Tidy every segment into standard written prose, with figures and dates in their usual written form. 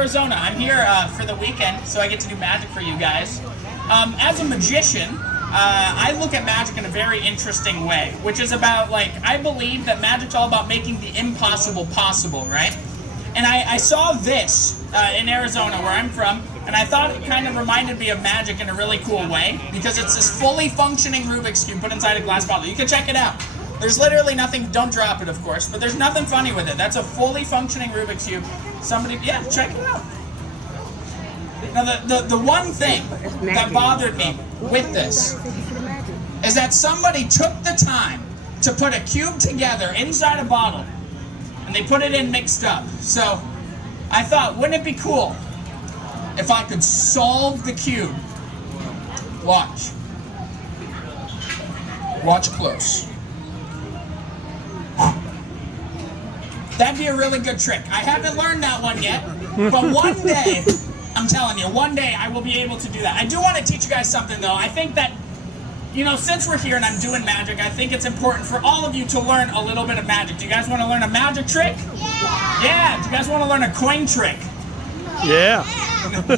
Arizona. I'm here for the weekend, so I get to do magic for you guys. As a magician, I look at magic in a very interesting way, which is about, like, I believe that magic's all about making the impossible possible, right? And I saw this in Arizona, where I'm from, and I thought it kind of reminded me of magic in a really cool way, because it's this fully functioning Rubik's Cube put inside a glass bottle. You can check it out. There's literally nothing, don't drop it of course, but there's nothing funny with it. That's a fully functioning Rubik's Cube. Somebody, yeah, check it out. Now the one thing that bothered me with this is that somebody took the time to put a cube together inside a bottle, and they put it in mixed up. So I thought, wouldn't it be cool if I could solve the cube? Watch. Watch close. That'd be a really good trick. I haven't learned that one yet, but one day, I'm telling you, one day I will be able to do that. I do want to teach you guys something though. I think that, you know, since we're here and I'm doing magic, I think it's important for all of you to learn a little bit of magic. Do you guys want to learn a magic trick? Yeah! Yeah! Do you guys want to learn a coin trick? Yeah!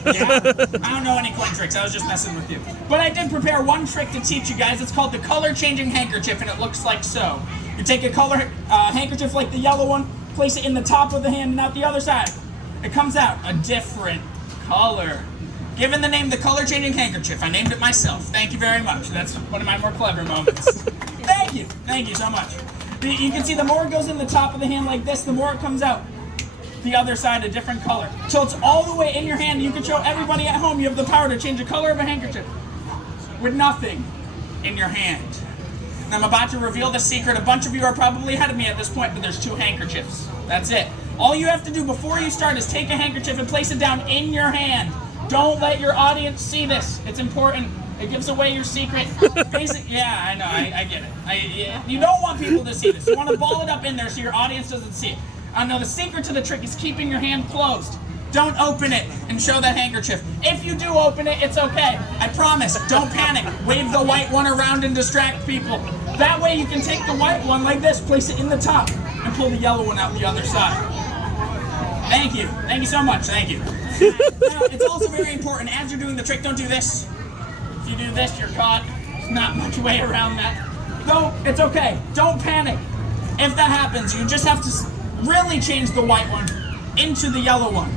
Yeah? I don't know any coin tricks, I was just messing with you. But I did prepare one trick to teach you guys. It's called the color changing handkerchief, and it looks like so. You take a color handkerchief like the yellow one, place it in the top of the hand and out the other side. It comes out a different color. Given the name the color changing handkerchief, I named it myself. Thank you very much. That's one of my more clever moments. Thank you so much. You can see the more it goes in the top of the hand like this, the more it comes out the other side a different color. So it's all the way in your hand. You can show everybody at home you have the power to change the color of a handkerchief with nothing in your hand. And I'm about to reveal the secret. A bunch of you are probably ahead of me at this point, but there's 2 handkerchiefs. That's it. All you have to do before you start is take a handkerchief and place it down in your hand. Don't let your audience see this. It's important. It gives away your secret. Yeah, I know. I get it. You don't want people to see this. You want to ball it up in there so your audience doesn't see it. I know the secret to the trick is keeping your hand closed. Don't open it and show that handkerchief. If you do open it, it's okay. I promise. Don't panic. Wave the white one around and distract people. That way you can take the white one like this, place it in the top, and pull the yellow one out the other side. Thank you. Thank you so much. Thank you. Now, it's also very important, as you're doing the trick, don't do this. If you do this, you're caught. There's not much way around that. No, it's okay. Don't panic. If that happens, you just have to really change the white one into the yellow one.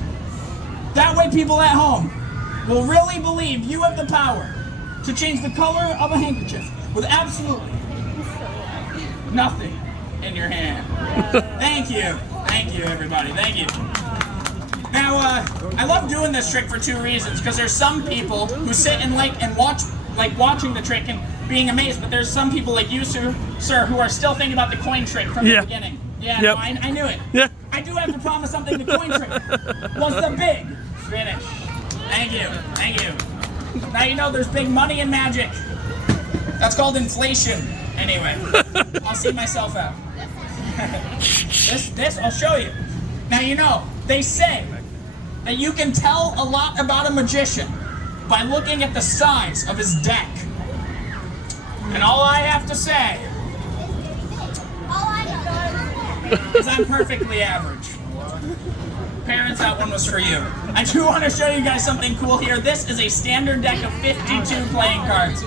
That way people at home will really believe you have the power to change the color of a handkerchief with absolutely nothing in your hand. Thank you. Thank you, everybody. Thank you. Now, I love doing this trick for 2 reasons, because there's some people who sit and watch watching the trick and being amazed, but there's some people like you, sir, who are still thinking about the coin trick from the beginning. Yeah, yep. No, I knew it. Yeah. I do have to promise something. The coin trick was the big finish. Thank you. Thank you. Now you know there's big money in magic. That's called inflation. Anyway, I'll see myself out. This, I'll show you. Now you know, they say that you can tell a lot about a magician by looking at the size of his deck. And all I have to say is I'm perfectly average. Parents, that one was for you. I do want to show you guys something cool here. This is a standard deck of 52 playing cards.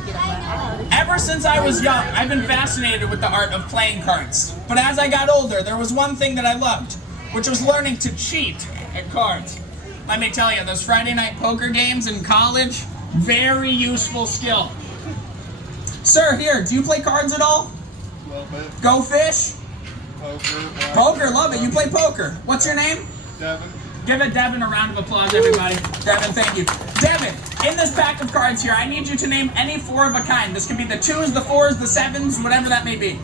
Ever since I was young, I've been fascinated with the art of playing cards. But as I got older, there was one thing that I loved, which was learning to cheat at cards. Let me tell you, those Friday night poker games in college, very useful skill. Sir, here, do you play cards at all? A little bit. Go fish? Poker. Poker, love it. You play poker. What's your name? Devin. Give it Devin a round of applause, everybody. Devin, thank you. Devin, in this pack of cards here, I need you to name any 4 of a kind. This could be the 2s, the 4s, the 7s, whatever that may be.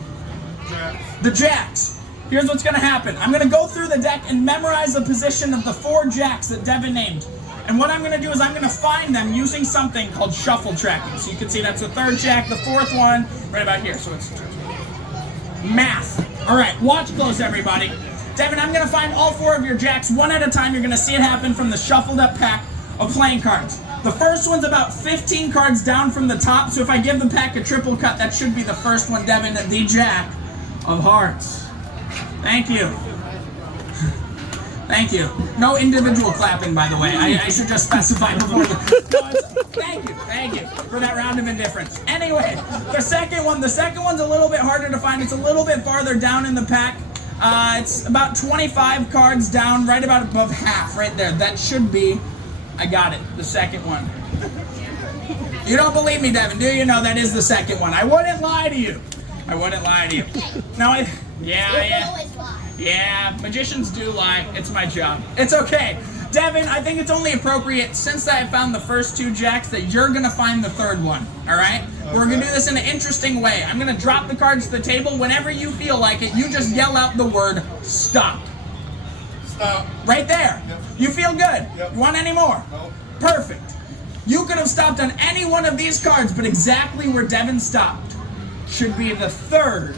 Jacks. The jacks. Here's what's going to happen. I'm going to go through the deck and memorize the position of the 4 jacks that Devin named. And what I'm going to do is I'm going to find them using something called shuffle tracking. So you can see that's the 3rd jack, the 4th one, right about here. So it's math. All right, watch close, everybody. Devin, I'm going to find all 4 of your jacks one at a time. You're going to see it happen from the shuffled up pack of playing cards. The first one's about 15 cards down from the top, so if I give the pack a triple cut, that should be the first one, Devin, the jack of hearts. Thank you. Thank you. No individual clapping, by the way. I should just specify before the... Thank you for that round of indifference. Anyway, the second one's a little bit harder to find. It's a little bit farther down in the pack. It's about 25 cards down, right about above half, right there. That should be, I got it, the second one. You don't believe me, Devin, do you? No, that is the second one. I wouldn't lie to you. No, yeah, magicians do lie. It's my job. It's okay. Devin, I think it's only appropriate, since I found the first 2 jacks, that you're going to find the third one, all right? Okay. We're going to do this in an interesting way. I'm going to drop the cards to the table. Whenever you feel like it, you just yell out the word, stop. Stop. Right there. Yep. You feel good? Yep. You want any more? Nope. Perfect. You could have stopped on any one of these cards, but exactly where Devin stopped should be the third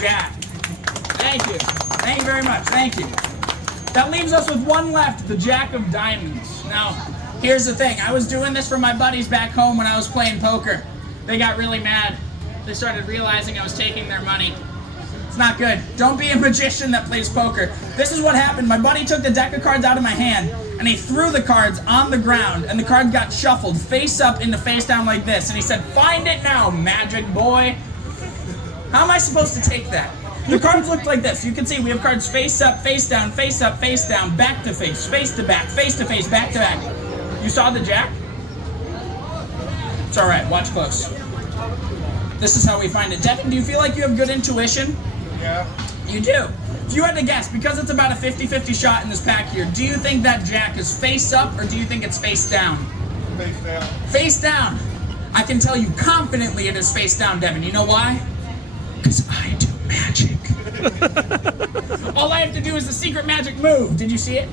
jack. Thank you. Thank you very much. Thank you. That leaves us with one left, the jack of diamonds. Now, here's the thing. I was doing this for my buddies back home when I was playing poker. They got really mad. They started realizing I was taking their money. It's not good. Don't be a magician that plays poker. This is what happened. My buddy took the deck of cards out of my hand, and he threw the cards on the ground, and the card got shuffled face up into face down like this. And he said, "Find it now, magic boy." How am I supposed to take that? The cards looked like this. You can see we have cards face up, face down, back to back, face to face, back to back. You saw the jack? It's all right. Watch close. This is how we find it. Devin, do you feel like you have good intuition? Yeah. You do. If you had to guess, because it's about a 50-50 shot in this pack here, do you think that jack is face up, or do you think it's face down? Face down. Face down. I can tell you confidently it is face down, Devin. You know why? Because I do magic. All I have to do is the secret magic move. Did you see it?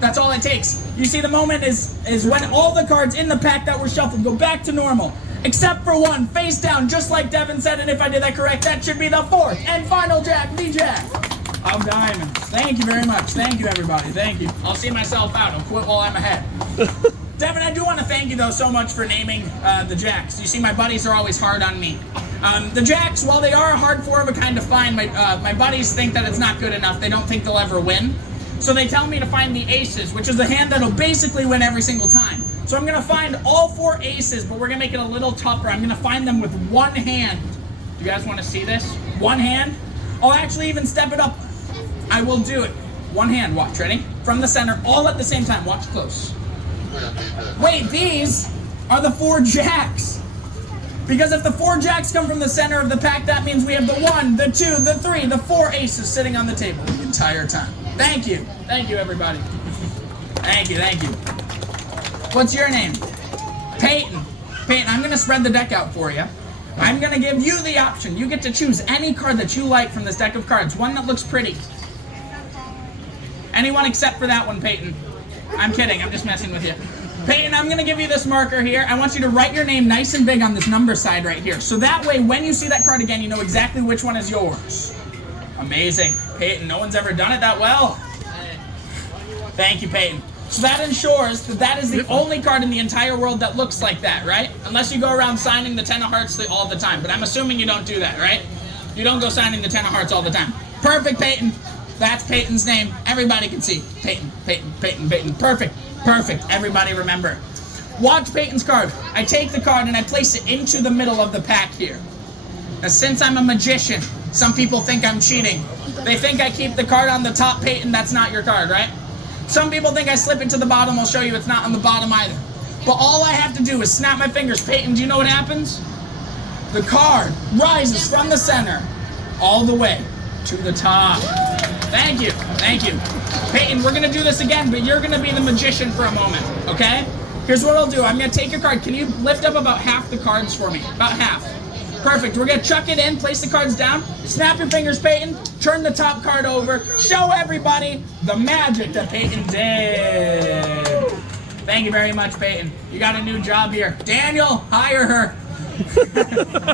That's all it takes. You see, the moment is when all the cards in the pack that were shuffled go back to normal. Except for one, face down, just like Devin said, and if I did that correct, that should be the fourth and final jack, the jack of diamonds. Thank you very much. Thank you, everybody. Thank you. I'll see myself out. I'll quit while I'm ahead. Devin, I do want to thank you, though, so much for naming the jacks. You see, my buddies are always hard on me. The jacks, while they are hard four of a kind to find, my buddies think that it's not good enough. They don't think they'll ever win. So they tell me to find the aces, which is a hand that'll basically win every single time. So I'm going to find all 4 aces, but we're going to make it a little tougher. I'm going to find them with one hand. Do you guys want to see this? One hand? I'll actually even step it up. I will do it. One hand. Watch. Ready? From the center, all at the same time. Watch close. Wait, these are the 4 jacks. Because if the 4 jacks come from the center of the pack, that means we have the 1, the 2, the 3, the 4 aces sitting on the table the entire time. Thank you. Thank you, everybody. Thank you, thank you. What's your name? Peyton. Peyton, I'm going to spread the deck out for you. I'm going to give you the option. You get to choose any card that you like from this deck of cards. One that looks pretty. Anyone except for that one, Peyton. I'm kidding. I'm just messing with you. Peyton, I'm going to give you this marker here. I want you to write your name nice and big on this number side right here. So that way, when you see that card again, you know exactly which one is yours. Amazing. Peyton, no one's ever done it that well. Thank you, Peyton. So that ensures that that is the only card in the entire world that looks like that, right? Unless you go around signing the 10 of hearts all the time. But I'm assuming you don't do that, right? You don't go signing the 10 of hearts all the time. Perfect, Peyton. That's Peyton's name. Everybody can see. Peyton, Peyton, Peyton, Peyton. Perfect. Perfect. Everybody remember. Watch Peyton's card. I take the card and I place it into the middle of the pack here. Now, since I'm a magician, some people think I'm cheating. They think I keep the card on the top, Peyton. That's not your card, right? Some people think I slip it to the bottom. I'll show you it's not on the bottom either. But all I have to do is snap my fingers. Peyton, do you know what happens? The card rises from the center all the way to the top. Thank you. Thank you. Peyton, we're going to do this again, but you're going to be the magician for a moment, okay? Here's what I'll do. I'm going to take your card. Can you lift up about half the cards for me? About half. Perfect. We're going to chuck it in, place the cards down, snap your fingers, Peyton, turn the top card over, show everybody the magic that Peyton did. Thank you very much, Peyton. You got a new job here. Daniel, hire her.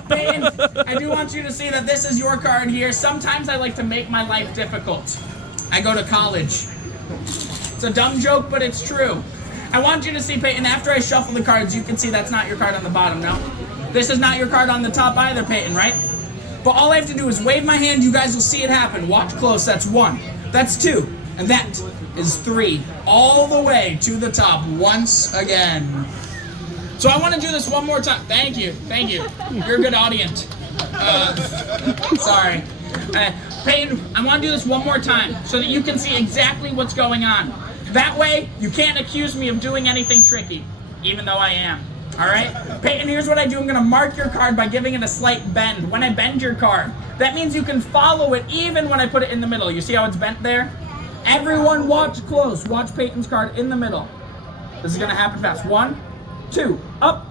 Peyton, I do want you to see that this is your card here. Sometimes I like to make my life difficult. I go to college. It's a dumb joke, but it's true. I want you to see, Peyton, after I shuffle the cards, you can see that's not your card on the bottom, no? This is not your card on the top either, Peyton, right? But all I have to do is wave my hand. You guys will see it happen. Watch close. That's 1. That's 2. And that is 3 all the way to the top once again. So I want to do this one more time. Thank you. You're a good audience. Sorry. Peyton, I want to do this one more time so that you can see exactly what's going on. That way, you can't accuse me of doing anything tricky, even though I am. All right? Peyton, here's what I do. I'm going to mark your card by giving it a slight bend. When I bend your card, that means you can follow it even when I put it in the middle. You see how it's bent there? Everyone watch close. Watch Peyton's card in the middle. This is going to happen fast. 1, 2, up.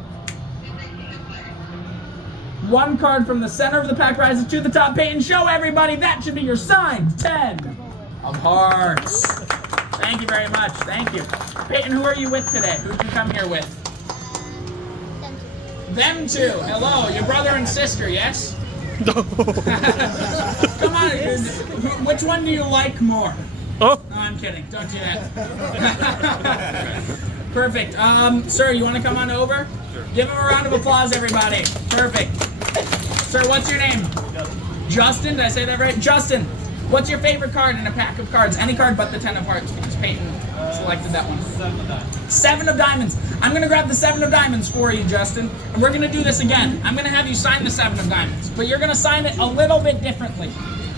1 card from the center of the pack rises to the top. Peyton, show everybody. That should be your sign. 10 of hearts. Thank you very much. Thank you. Peyton, who are you with today? Who'd you come here with? Them two. Hello, your brother and sister, yes? No. Come on. Which one do you like more? Oh. No, I'm kidding. Don't do that. Perfect. Sir, you want to come on over? Sure. Give him a round of applause, everybody. Perfect. Sir, what's your name? Justin. Did I say that right? Justin, what's your favorite card in a pack of cards? Any card but the 10 of hearts, because Peyton selected that one. 7 of diamonds. 7 of diamonds. I'm going to grab the 7 of diamonds for you, Justin. And we're going to do this again. I'm going to have you sign the 7 of diamonds. But you're going to sign it a little bit differently.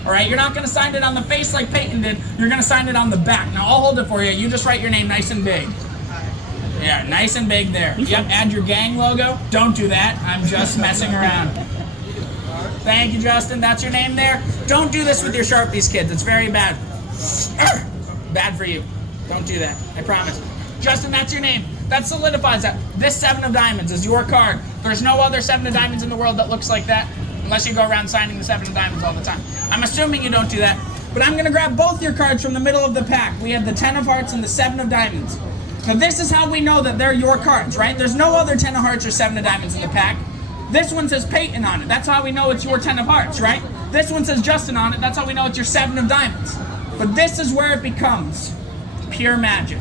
All right? You're not going to sign it on the face like Peyton did. You're going to sign it on the back. Now, I'll hold it for you. You just write your name nice and big. Yeah, nice and big there. Yep, add your gang logo. Don't do that. I'm just messing around. Thank you, Justin. That's your name there. Don't do this with your Sharpies, kids. It's very bad. Bad for you. Don't do that. I promise. Justin, that's your name. That solidifies that. This 7 of diamonds is your card. There's no other 7 of diamonds in the world that looks like that, unless you go around signing the 7 of diamonds all the time. I'm assuming you don't do that. But I'm going to grab both your cards from the middle of the pack. We have the 10 of hearts and the 7 of diamonds. Now, this is how we know that they're your cards, right? There's no other 10 of hearts or 7 of diamonds in the pack. This one says Peyton on it. That's how we know it's your 10 of hearts, right? This one says Justin on it. That's how we know it's your 7 of diamonds. But this is where it becomes pure magic.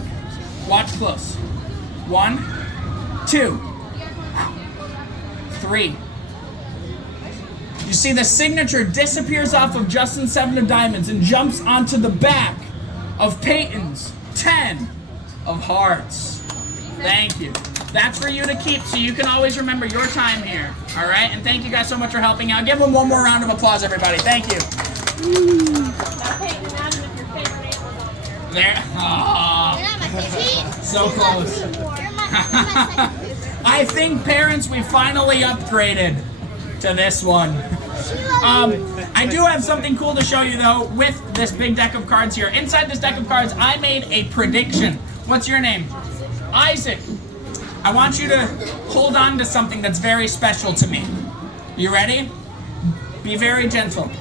Watch close. 1, 2, 3. You see the signature disappears off of Justin's 7 of diamonds and jumps onto the back of Peyton's 10 of hearts. Thank you. That's for you to keep so you can always remember your time here. All right? And thank you guys so much for helping out. Give them one more round of applause, everybody. Thank you. Now, Peyton, imagine if your favorite animal was out there. There. Aww. You're not my favorite. So close. You're my second. I think, parents, we finally upgraded to this one. I do have something cool to show you, though, with this big deck of cards here. Inside this deck of cards, I made a prediction. What's your name? Isaac. I want you to hold on to something that's very special to me. You ready? Be very gentle.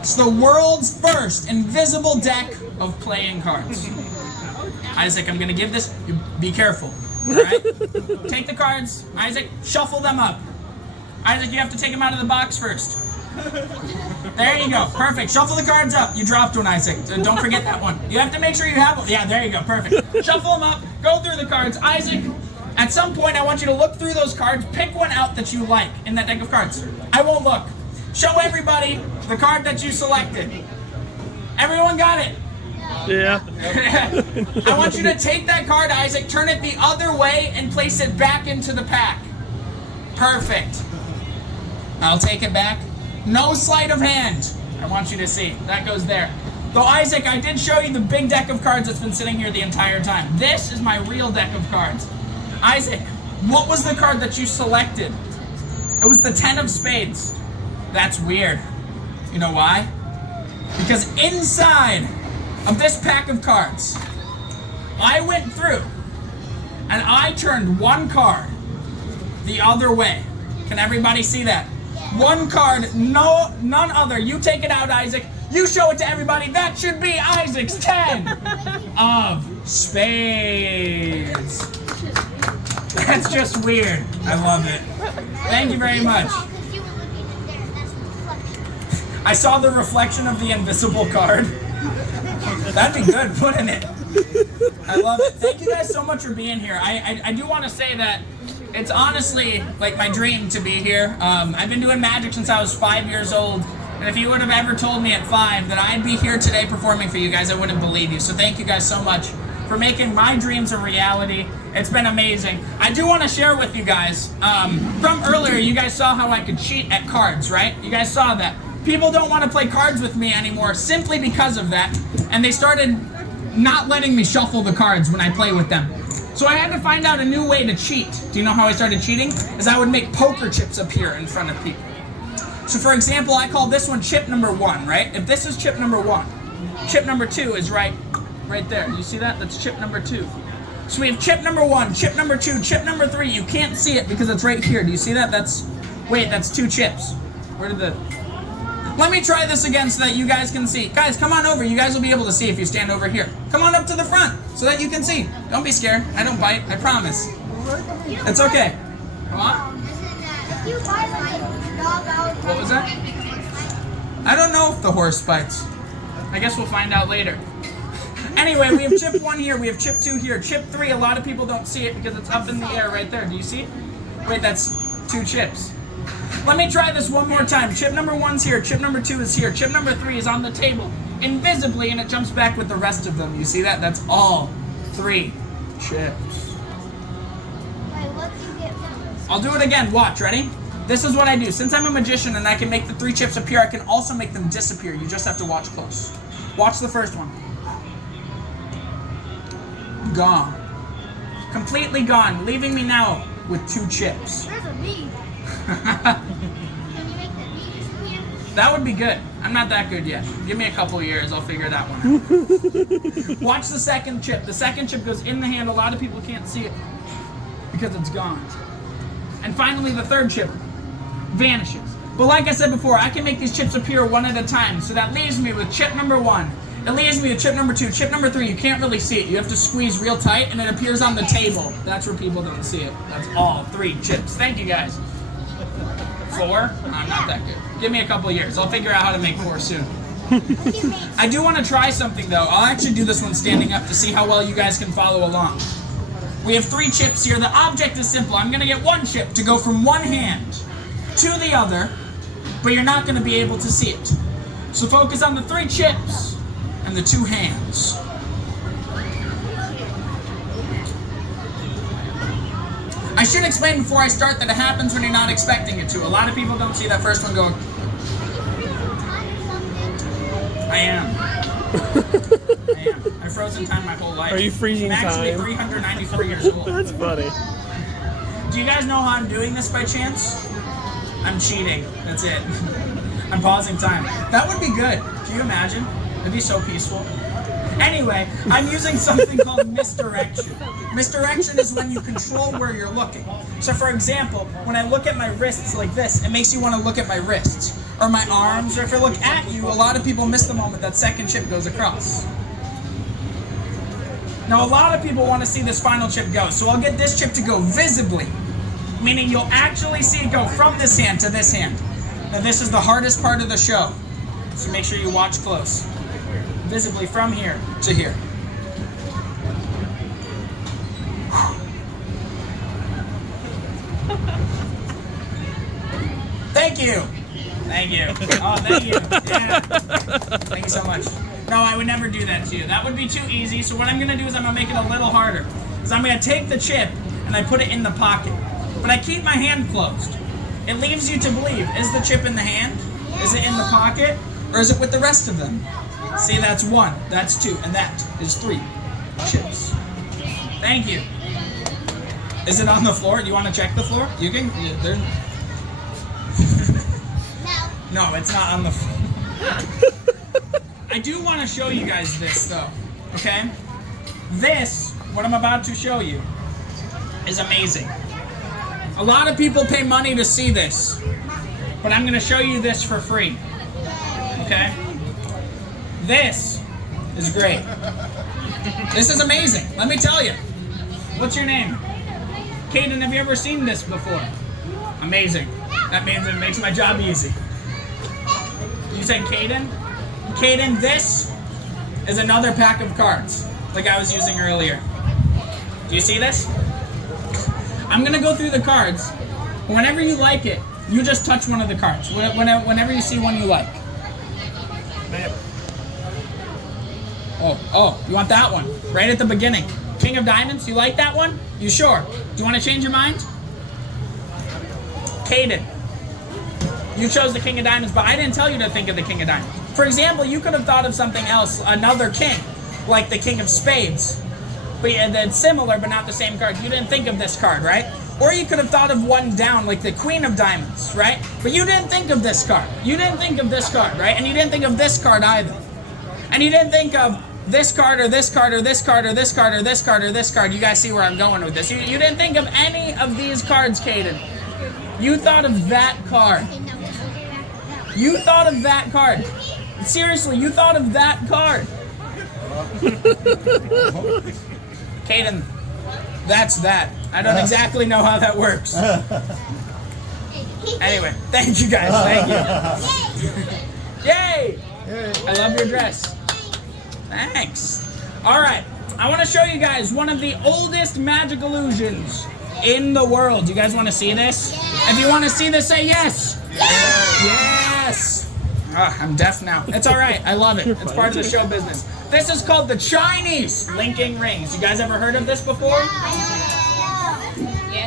It's the world's first invisible deck of playing cards. Isaac, I'm going to give this. Be careful. All right? Take the cards. Isaac, shuffle them up. Isaac, you have to take them out of the box first. There you go. Perfect. Shuffle the cards up. You dropped one, Isaac. Don't forget that one. You have to make sure you have one. Yeah, there you go. Perfect. Shuffle them up. Go through the cards. Isaac, at some point, I want you to look through those cards. Pick one out that you like in that deck of cards. I won't look. Show everybody the card that you selected. Everyone got it? Yeah. I want you to take that card, Isaac, turn it the other way, and place it back into the pack. Perfect. I'll take it back. No sleight of hand. I want you to see. That goes there. Though, Isaac, I did show you the big deck of cards that's been sitting here the entire time. This is my real deck of cards. Isaac, what was the card that you selected? It was the 10 of spades. That's weird. You know why? Because inside of this pack of cards, I went through and I turned one card the other way. Can everybody see that? One card, none other. You take it out, Isaac. You show it to everybody. That should be Isaac's 10 of spades. That's just weird. I love it. Thank you very much. I saw the reflection of the invisible card. That'd be good, wouldn't it? I love it. Thank you guys so much for being here. I do want to say that it's honestly like my dream to be here. I've been doing magic since I was 5 years old. And if you would have ever told me at 5 that I'd be here today performing for you guys, I wouldn't believe you. So thank you guys so much for making my dreams a reality. It's been amazing. I do want to share with you guys, from earlier, you guys saw how I could cheat at cards, right? You guys saw that. People don't want to play cards with me anymore simply because of that. And they started not letting me shuffle the cards when I play with them. So I had to find out a new way to cheat. Do you know how I started cheating? Is I would make poker chips appear in front of people. So for example, I call this one chip number 1, right? If this is chip number 1, chip number 2 is right there. You see that? That's chip number 2. So we have chip number 1, chip number 2, chip number 3. You can't see it because it's right here. Do you see that? That's 2 chips. Where did the... Let me try this again so that you guys can see. Guys, come on over. You guys will be able to see if you stand over here. Come on up to the front so that you can see. Don't be scared. I don't bite. I promise. It's okay. Come on. What was that? I don't know if the horse bites. I guess we'll find out later. Anyway, we have chip 1 here. We have chip 2 here. Chip 3, a lot of people don't see it because it's up in the air right there. Do you see it? Wait, that's 2 chips. Let me try this one more time. Chip number 1's here. Chip number 2 is here. Chip number 3 is on the table invisibly, and it jumps back with the rest of them. You see that? That's all 3 chips. I'll do it again. Watch. Ready? This is what I do. Since I'm a magician and I can make the 3 chips appear, I can also make them disappear. You just have to watch close. Watch the first one. Gone. Completely gone, leaving me now with 2 chips. There's a bee. Can you make the bee disappear? That would be good. I'm not that good yet. Give me a couple years, I'll figure that one out. Watch the second chip. The second chip goes in the hand. A lot of people can't see it because it's gone. And finally, the third chip vanishes. But like I said before, I can make these chips appear one at a time. So that leaves me with chip number 1. It leaves me with chip number 2. Chip number 3, you can't really see it. You have to squeeze real tight and it appears on the table. That's where people don't see it. That's all 3 chips. Thank you guys. 4? I'm not that good. Give me a couple years. I'll figure out how to make 4 soon. I do want to try something though. I'll actually do this one standing up to see how well you guys can follow along. We have 3 chips here. The object is simple. I'm going to get 1 chip to go from one hand to the other, but you're not going to be able to see it. So focus on the 3 chips and the 2 hands. I should explain before I start that it happens when you're not expecting it to. A lot of people don't see that first one going. I am. I've frozen time my whole life. Are you freezing I'm actually time? 394 years old. That's funny. Do you guys know how I'm doing this by chance? I'm cheating. That's it. I'm pausing time. That would be good. Can you imagine? It'd be so peaceful. Anyway, I'm using something called misdirection. Misdirection is when you control where you're looking. So for example, when I look at my wrists like this, it makes you want to look at my wrists. Or my arms, or if I look at you, a lot of people miss the moment that second chip goes across. Now a lot of people want to see this final chip go, so I'll get this chip to go visibly, meaning you'll actually see it go from this hand to this hand. Now this is the hardest part of the show, so make sure you watch close. Visibly from here to here. Thank you. Thank you. Oh, thank you. Yeah. Thank you so much. No, I would never do that to you. That would be too easy. So what I'm going to do is I'm going to make it a little harder. Is I'm going to take the chip and I put it in the pocket. But I keep my hand closed. It leaves you to believe, is the chip in the hand? Is it in the pocket? Or is it with the rest of them? See, that's 1, that's 2, and that is 3 chips. Thank you. Is it on the floor? Do you want to check the floor? You can. No, it's not on the floor. I do want to show you guys this though, okay? This, what I'm about to show you, is amazing. A lot of people pay money to see this, but I'm going to show you this for free, okay? This is great. This is amazing. Let me tell you. What's your name? Caden, have you ever seen this before? Amazing. That means it makes my job easy. You said Caden? Caden, this is another pack of cards, like I was using earlier. Do you see this? I'm going to go through the cards. Whenever you like it, you just touch one of the cards. Whenever you see one you like. Oh, you want that one? Right at the beginning. King of Diamonds, you like that one? You sure? Do you want to change your mind? Caden, you chose the King of Diamonds, but I didn't tell you to think of the King of Diamonds. For example, you could have thought of something else, another king, like the King of Spades. But yeah, that's similar, but not the same card. You didn't think of this card, right? Or you could have thought of one down, like the Queen of Diamonds, right? But you didn't think of this card. You didn't think of this card, right? And you didn't think of this card either. And you didn't think of this card or this card or this card or this card or this card or this card. You guys see where I'm going with this. You didn't think of any of these cards, Caden. You thought of that card. You thought of that card. Seriously, you thought of that card. Caden, that's that. I don't exactly know how that works. Anyway, thank you guys. Thank you. Yay! I love your dress. Thanks. All right, I want to show you guys one of the oldest magic illusions in the world. You guys want to see this? If you want to see this, say yes. Yes. Oh, I'm deaf now. It's all right. I love it. It's part of the show business. This is called the Chinese linking rings. You guys ever heard of this before?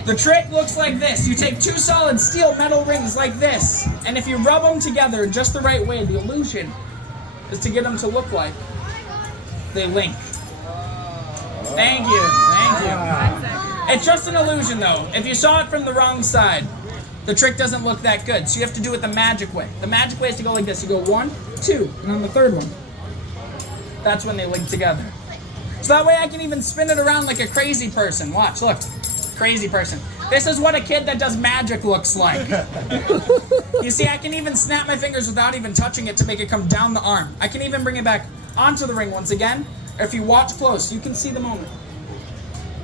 The trick looks like this. You take two solid steel metal rings like this, and if you rub them together just the right way, the illusion is to get them to look like they link. Thank you. Thank you. It's just an illusion, though. If you saw it from the wrong side, the trick doesn't look that good. So you have to do it the magic way. The magic way is to go like this. You go 1, 2, and on the third one, that's when they link together. So that way I can even spin it around like a crazy person. Watch, look. Crazy person. This is what a kid that does magic looks like. You see, I can even snap my fingers without even touching it to make it come down the arm. I can even bring it back onto the ring once again. If you watch close, you can see the moment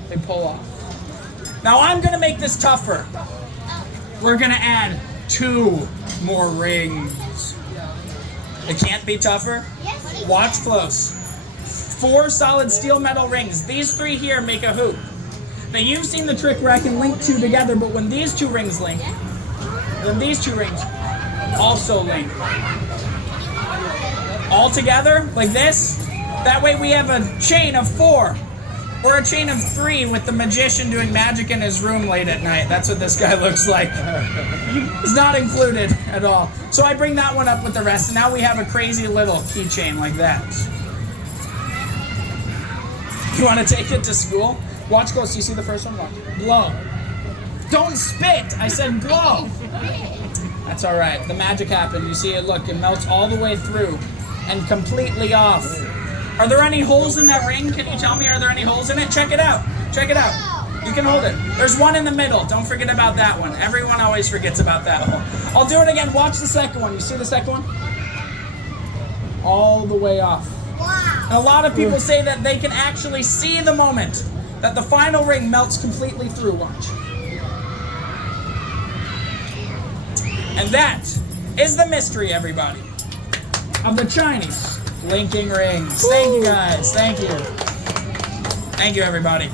they pull off. Now I'm gonna make this tougher. We're gonna add 2 more rings. It can't be tougher. Watch close. 4 solid steel metal rings. These 3 here make a hoop. Now you've seen the trick where I can link 2 together, but when these 2 rings link, then these 2 rings also link. All together, like this. That way we have a chain of 4. Or a chain of 3 with the magician doing magic in his room late at night. That's what this guy looks like. It's not included at all. So I bring that one up with the rest, and now we have a crazy little keychain like that. You want to take it to school? Watch close. You see the first one? Watch. Blow. Don't spit. I said blow. That's all right. The magic happened. You see it? Look, it melts all the way through and completely off. Are there any holes in that ring? Can you tell me, are there any holes in it? Check it out. Check it out. You can hold it. There's one in the middle. Don't forget about that one. Everyone always forgets about that hole. I'll do it again. Watch the second one. You see the second one? All the way off. And a lot of people say that they can actually see the moment that the final ring melts completely through. Watch. And that is the mystery, everybody, of the Chinese linking rings. Thank you, guys. Thank you. Thank you, everybody.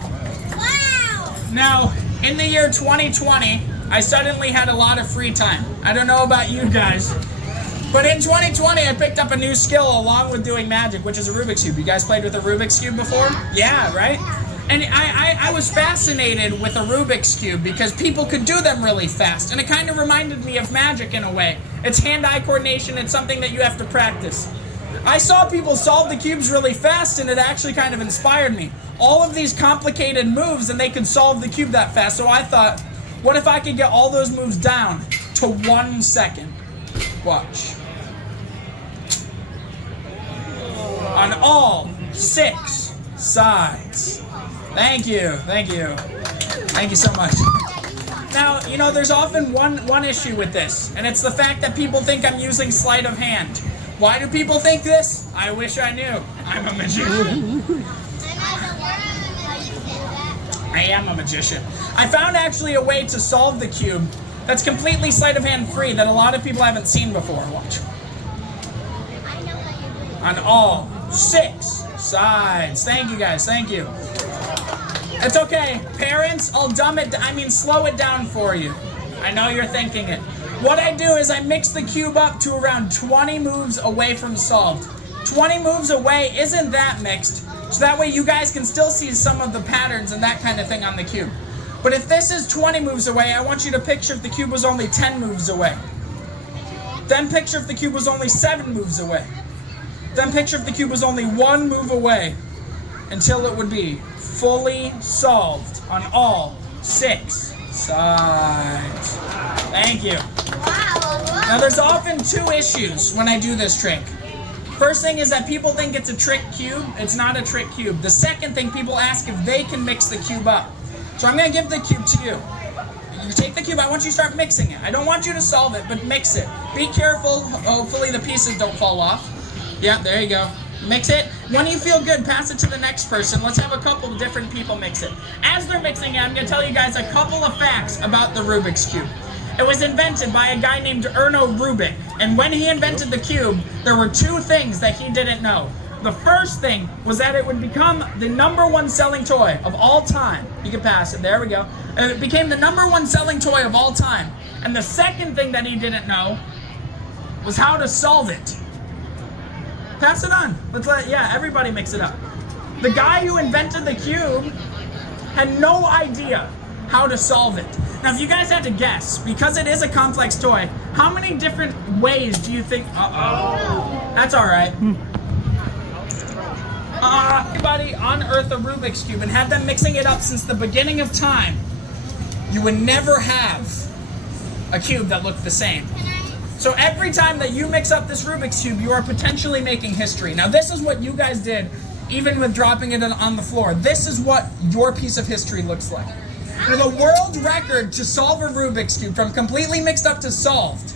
Wow! Now, in the year 2020, I suddenly had a lot of free time. I don't know about you guys, but in 2020, I picked up a new skill along with doing magic, which is a Rubik's Cube. You guys played with a Rubik's Cube before? Yeah, right? And I was fascinated with a Rubik's Cube because people could do them really fast. And it kind of reminded me of magic in a way. It's hand-eye coordination. It's something that you have to practice. I saw people solve the cubes really fast, and it actually kind of inspired me. All of these complicated moves, and they could solve the cube that fast. So I thought, what if I could get all those moves down to 1 second? Watch. On all 6 sides. Thank you. Thank you. Thank you so much. Now, you know, there's often one issue with this, and it's the fact that people think I'm using sleight of hand. Why do people think this? I wish I knew. I'm a magician. I am a magician. I found actually a way to solve the cube that's completely sleight of hand free that a lot of people haven't seen before. Watch. On all 6 sides. Thank you, guys. Thank you. It's okay. Parents, I'll slow it down for you. I know you're thinking it. What I do is I mix the cube up to around 20 moves away from solved. 20 moves away isn't that mixed, so that way you guys can still see some of the patterns and that kind of thing on the cube. But if this is 20 moves away, I want you to picture if the cube was only 10 moves away. Then picture if the cube was only 7 moves away. Then picture if the cube was only 1 move away, until it would be fully solved on all 6 sides. Thank you. Now there's often 2 issues when I do this trick. First thing is that people think it's a trick cube. It's not a trick cube. The second thing, people ask if they can mix the cube up. So I'm going to give the cube to you. You take the cube, I want you to start mixing it. I don't want you to solve it, but mix it. Be careful, hopefully the pieces don't fall off. Yeah, there you go. Mix it. When you feel good, pass it to the next person. Let's have a couple of different people mix it. As they're mixing it, I'm going to tell you guys a couple of facts about the Rubik's Cube. It was invented by a guy named Erno Rubik, and when he invented the cube, there were 2 things that he didn't know. The first thing was that it would become the #1 selling toy of all time. You can pass it, there we go. And it became the #1 selling toy of all time. And the second thing that he didn't know was how to solve it. Pass it on. Yeah, everybody mix it up. The guy who invented the cube had no idea how to solve it. Now, if you guys had to guess, because it is a complex toy, how many different ways do you think? That's all right. Everybody unearth a Rubik's Cube and have them mixing it up since the beginning of time, you would never have a cube that looked the same. So every time that you mix up this Rubik's Cube, you are potentially making history. Now, this is what you guys did, even with dropping it on the floor. This is what your piece of history looks like. Now, the world record to solve a Rubik's Cube from completely mixed up to solved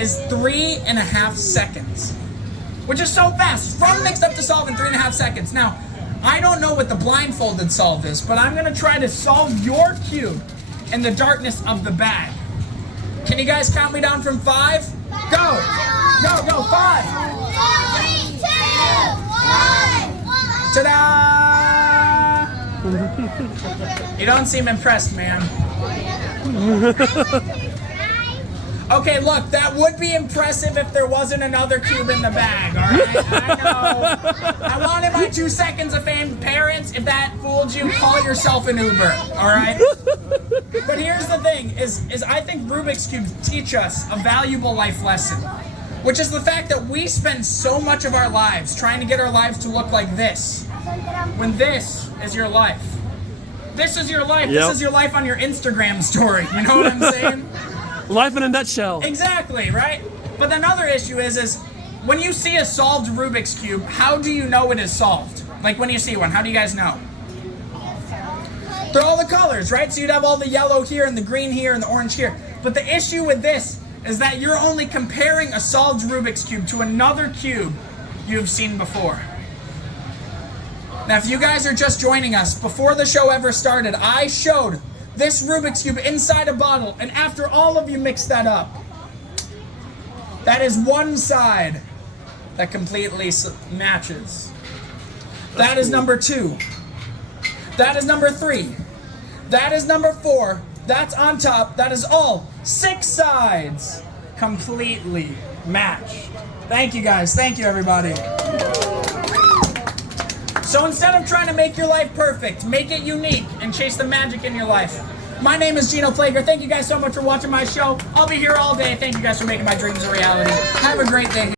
is 3.5 seconds, which is so fast. From mixed up to solved in 3.5 seconds. Now, I don't know what the blindfolded solve is, but I'm going to try to solve your cube in the darkness of the bag. Can you guys count me down from 5? Go! Go, go, 5! 3, 2, 1. Ta-da! You don't seem impressed, man. Okay, look, that would be impressive if there wasn't another cube in the bag, all right? I know. I wanted my 2 seconds of fame. Parents, if that fooled you, call yourself an Uber, all right? But here's the thing, is I think Rubik's Cubes teach us a valuable life lesson, which is the fact that we spend so much of our lives trying to get our lives to look like this, when this is your life. This is your life. Yep. This is your life on your Instagram story. You know what I'm saying? Life in a nutshell. Exactly, right? But another issue is when you see a solved Rubik's Cube, how do you know it is solved? Like when you see one, how do you guys know? They're all the colors, right? So you'd have all the yellow here and the green here and the orange here. But the issue with this is that you're only comparing a solved Rubik's Cube to another cube you've seen before. Now, if you guys are just joining us, before the show ever started, I showed this Rubik's Cube inside a bottle, and after all of you mixed that up, that is one side that completely matches. That is number 2. That is number 3. That is number 4. That's on top. That is all 6 sides completely matched. Thank you, guys. Thank you, everybody. So instead of trying to make your life perfect, make it unique and chase the magic in your life. My name is Geno PLOEGER. Thank you guys so much for watching my show. I'll be here all day. Thank you guys for making my dreams a reality. Have a great day.